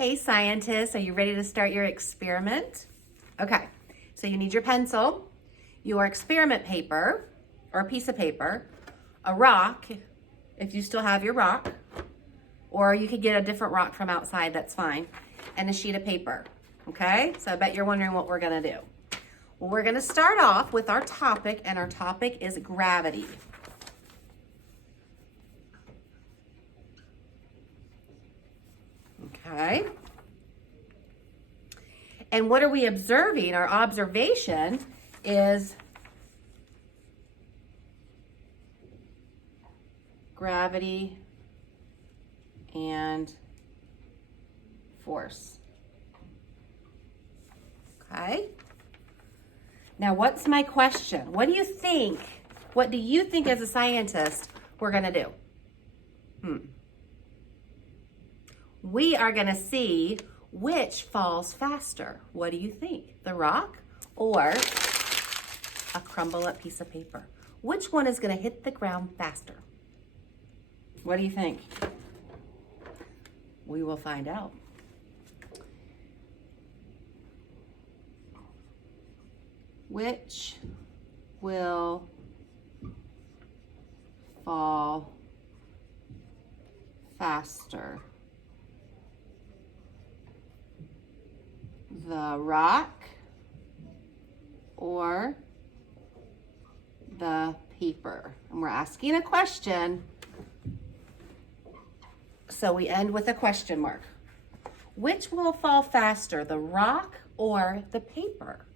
Hey scientists, are you ready to start your experiment? Okay, so you need your pencil, your experiment paper, or a piece of paper, a rock, if you still have your rock, or you could get a different rock from outside, that's fine, and a sheet of paper, okay? So I bet you're wondering what we're gonna do. Well, we're gonna start off with our topic, and our topic is gravity. Okay. And what are we observing? Our observation is gravity and force. Okay. Now, what's my question? What do you think? What do you think as a scientist we're going to do? We are going to see which falls faster. What do you think? The rock or a crumble up piece of paper? Which one is going to hit the ground faster? What do you think? We will find out. Which will fall faster? The rock or the paper? And we're asking a question, so we end with a question mark. Which will fall faster, the rock or the paper?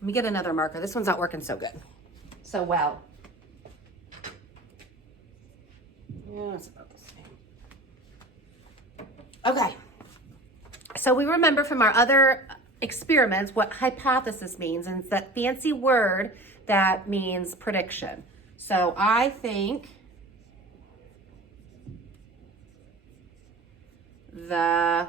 Let me get another marker. This one's not working so good. So well. Yeah, it's about the same. Okay. So we remember from our other experiments what hypothesis means, and it's that fancy word that means prediction. So I think the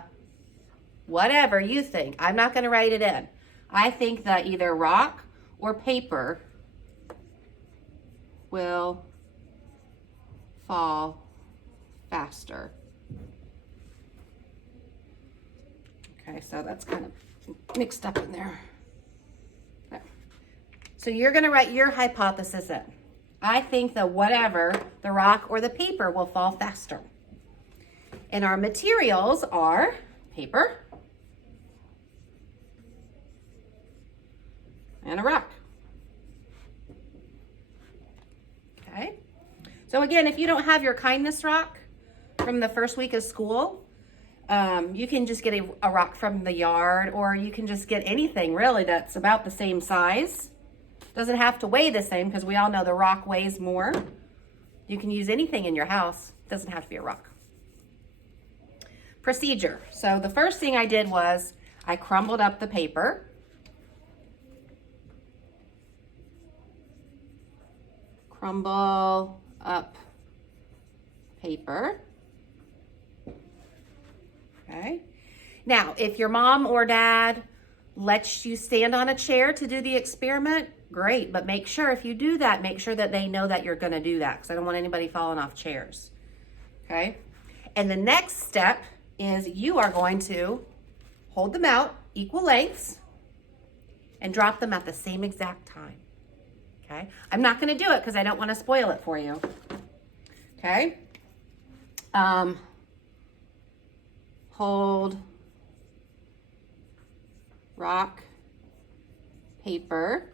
whatever you think, I'm not going to write it in. I think that either rock or paper will fall faster. Okay, so that's kind of mixed up in there. Okay. So you're going to write your hypothesis in. I think that whatever, the rock or the paper, will fall faster. And our materials are paper and a rock. Okay. So again, if you don't have your kindness rock from the first week of school, you can just get a rock from the yard, or you can just get anything really that's about the same size. Doesn't have to weigh the same, because we all know the rock weighs more. You can use anything in your house. Doesn't have to be a rock. Procedure. So the first thing I did was I crumbled up the paper. Crumble up paper. Okay. Now, if your mom or dad lets you stand on a chair to do the experiment, great. But make sure if you do that, make sure that they know that you're going to do that, because I don't want anybody falling off chairs. Okay. And the next step is you are going to hold them out equal lengths and drop them at the same exact time. Okay. I'm not going to do it because I don't want to spoil it for you. Okay. Hold rock, paper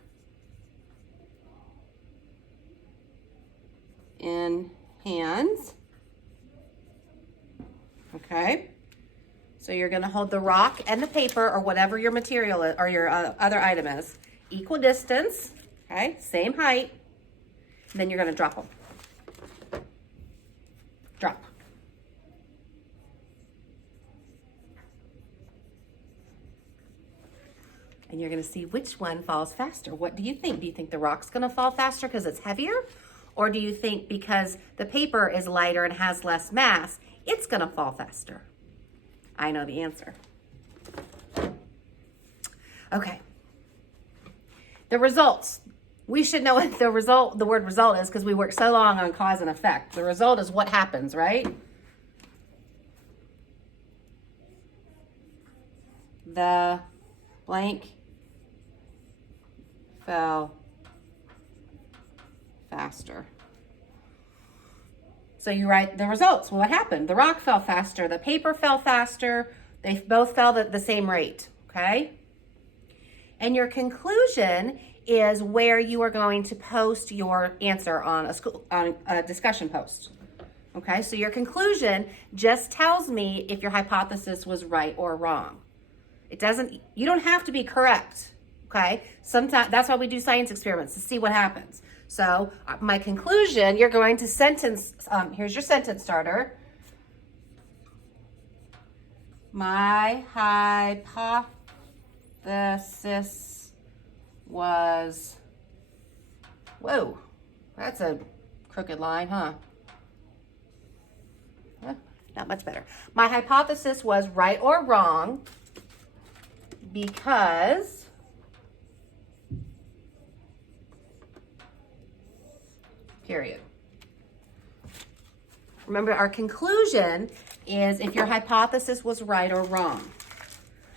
in hands. Okay. So you're going to hold the rock and the paper, or whatever your material is, or your other item is, equal distance. Okay. Same height. And then you're going to drop them. Drop. And you're going to see which one falls faster. What do you think? Do you think the rock's going to fall faster because it's heavier? Or do you think because the paper is lighter and has less mass, it's going to fall faster? I know the answer. Okay. The results. We should know what the word result is, because we work so long on cause and effect. The result is what happens, right? the blank fell faster. So you write the results. Well, what happened? The rock fell faster. The paper fell faster. They both fell at the same rate, okay? And your conclusion is where you are going to post your answer on a discussion post. Okay, so your conclusion just tells me if your hypothesis was right or wrong. You don't have to be correct, okay? Sometimes that's why we do science experiments, to see what happens. So my conclusion, you're going to sentence, here's your sentence starter. My hypothesis was, whoa, that's a crooked line, huh? Not much better. My hypothesis was right or wrong because period. Remember, our conclusion is if your hypothesis was right or wrong.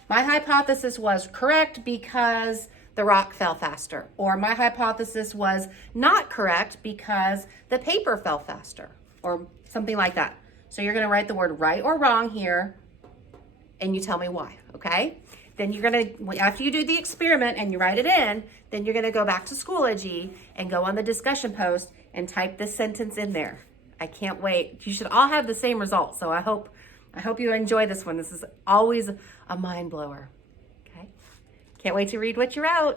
My hypothesis was correct because the rock fell faster, or my hypothesis was not correct because the paper fell faster, or something like that. So you're going to write the word right or wrong here, and you tell me why, okay? Then you're going to, after you do the experiment and you write it in, then you're going to go back to Schoology and go on the discussion post and type this sentence in there. I can't wait. You should all have the same results, so I hope you enjoy this one. This is always a mind blower, okay? Can't wait to read what you wrote.